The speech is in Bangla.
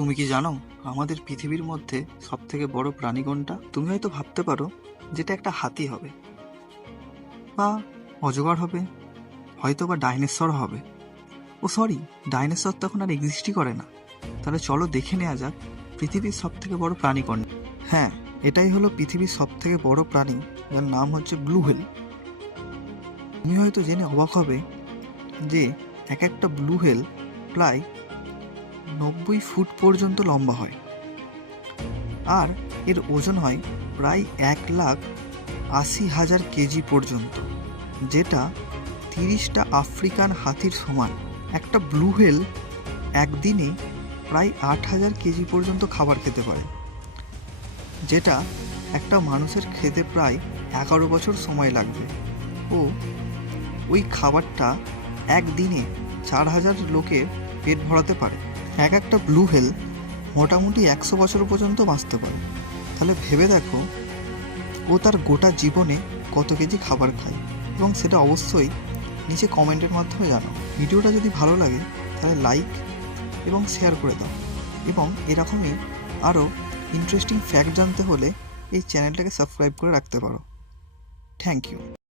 তুমি কি জানো, আমাদের পৃথিবীর মধ্যে সব থেকে বড় প্রাণী কোনটা তুমি হয়তো ভাবতে পারো যেটা একটা হাতি হবে, বা অজগর হবে হয়তো বা ডাইনোসর হবে। ও সরি, ডাইনোসর তখন আর এক্সিস্টই করে না। তাহলে চলো দেখে নেওয়া যাক পৃথিবীর সব থেকে বড় প্রাণী কোনটা হ্যাঁ এটাই হলো পৃথিবীর সব থেকে বড় প্রাণী, যার নাম হচ্ছে ব্লু হুইল তুমি হয়তো জেনে অবাক হবে যে এক একটা ব্লু হুইল প্রায় নব্বই ফুট পর্যন্ত লম্বা হয়। আর এর ওজন হয় প্রায় এক লাখ আশি হাজার কেজি পর্যন্ত, যেটা তিরিশটা আফ্রিকান হাতির সমান। একটা ব্লু হুইল একদিনে প্রায় আট হাজার কেজি পর্যন্ত খাবার খেতে পারে, যেটা একটা মানুষের খেতে প্রায় এগারো বছর সময় লাগবে। ও ওই খাবারটা একদিনে চার হাজার লোকের পেট ভরাতে পারে। এক একটা ব্লু হেল মোটামুটি একশো বছর পর্যন্ত বাঁচতে পারে। তাহলে ভেবে দেখো, ও তার গোটা জীবনে কত কেজি খাবার খায় এবং সেটা অবশ্যই নিচে কমেন্টের মাধ্যমে জানো ভিডিওটা যদি ভালো লাগে, তাহলে লাইক এবং শেয়ার করে দাও এবং এরকমই আরও ইন্টারেস্টিং ফ্যাক্ট জানতে হলে এই চ্যানেলটাকে সাবস্ক্রাইব করে রাখতে পারো। Thank you